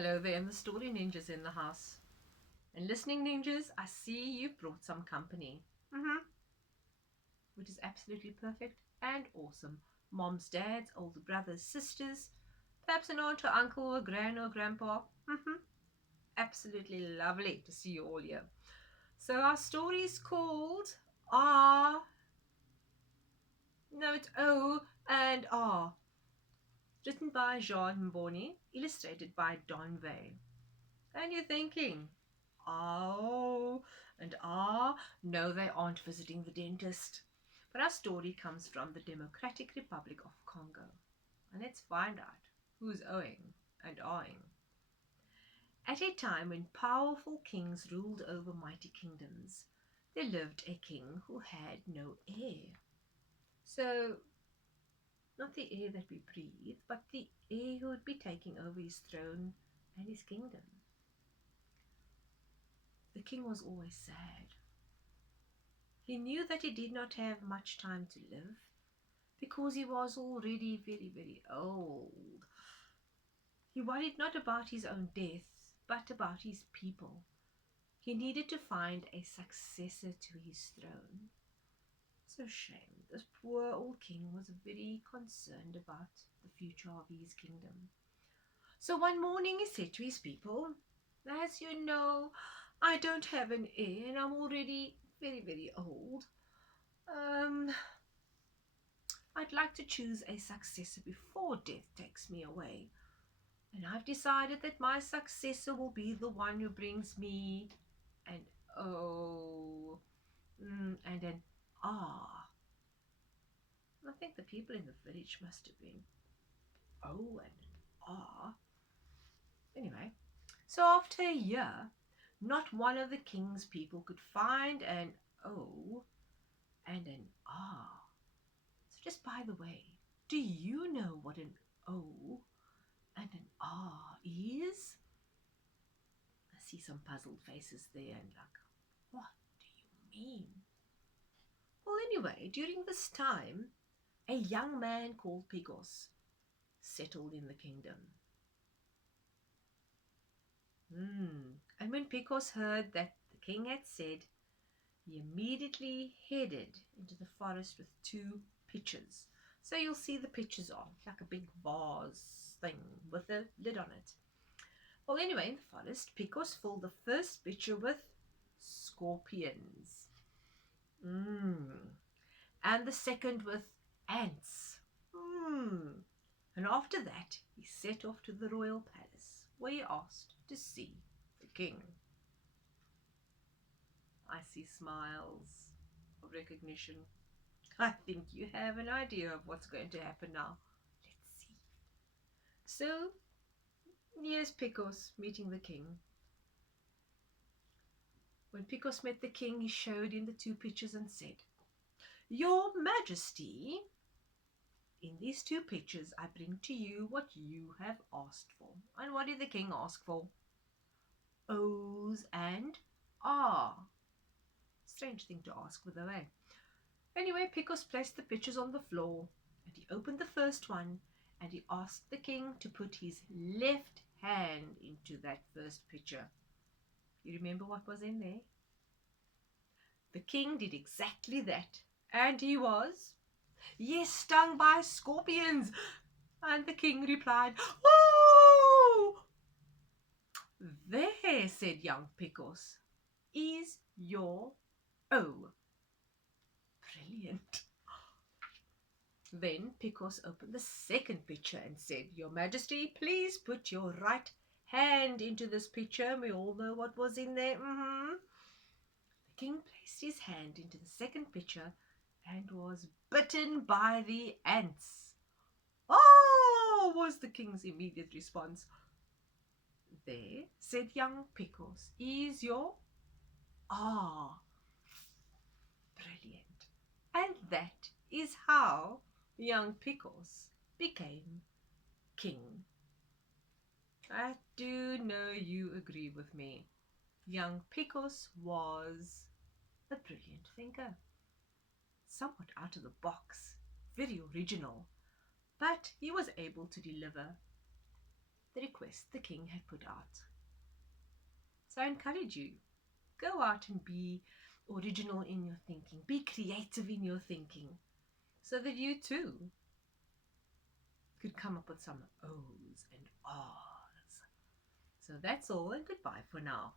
Hello there, and the story ninjas in the house. And listening ninjas, I see you've brought some company. Which is absolutely perfect and awesome. Moms, dads, older brothers, sisters, perhaps an aunt or uncle or gran or grandpa. Absolutely lovely to see you all here. So our story is called R. No, it's O and R. Written by Jean Donvé, illustrated by Donvé. And you're thinking, oh, and no, they aren't visiting the dentist. But our story comes from the Democratic Republic of Congo. And let's find out who's owing and awing. At a time when powerful kings ruled over mighty kingdoms, there lived a king who had no heir. So, not the air that we breathe, but the heir who would be taking over his throne and his kingdom. The king was always sad. He knew that he did not have much time to live because he was already very, very old. He worried not about his own death, but about his people. He needed to find a successor to his throne. It's a shame. This poor old king was very concerned about the future of his kingdom. So one morning he said to his people, "As you know, I don't have an heir and I'm already very, very old. I'd like to choose a successor before death takes me away. And I've decided that my successor will be the one who brings me an O and an R." I think the people in the village must have been O and an R. Anyway, so after a year, not one of the king's people could find an O and an R. So just by the way, do you know what an O and an R is? I see some puzzled faces there and like, what do you mean? Well, anyway, during this time, a young man called Pigos settled in the kingdom. And when Pigos heard that the king had said, he immediately headed into the forest with two pitchers. So you'll see the pitchers on, like a big vase thing with a lid on it. Well, anyway, in the forest, Picos filled the first pitcher with scorpions. And the second with ants. And after that, he set off to the royal palace, where he asked to see the king. I see smiles of recognition. I think you have an idea of what's going to happen now. Let's see. So, here's Picos meeting the king. When Picos met the king, he showed him the two pictures and said, "Your Majesty, in these two pictures I bring to you what you have asked for." And what did the king ask for? O's and R. Strange thing to ask for though, eh? Anyway, Picos placed the pictures on the floor and he opened the first one and he asked the king to put his left hand into that first picture. You remember what was in there? The king did exactly that, and he was, yes, stung by scorpions. And the king replied, "Oh!" "There," said young Picos, "is your O." Brilliant. Then Picos opened the second picture and said, "Your Majesty, please put your right hand into this picture." We all know what was in there. The king placed his hand into the second picture and was bitten by the ants. "Oh!" was the king's immediate response. "There," said young Picos, "is your R." Brilliant. And that is how young Picos became king. I do know you agree with me. Young Picos was a brilliant thinker. Somewhat out of the box, very original, but he was able to deliver the request the king had put out. So I encourage you, go out and be original in your thinking, be creative in your thinking, so that you too could come up with some O's and R's. So that's all, and goodbye for now.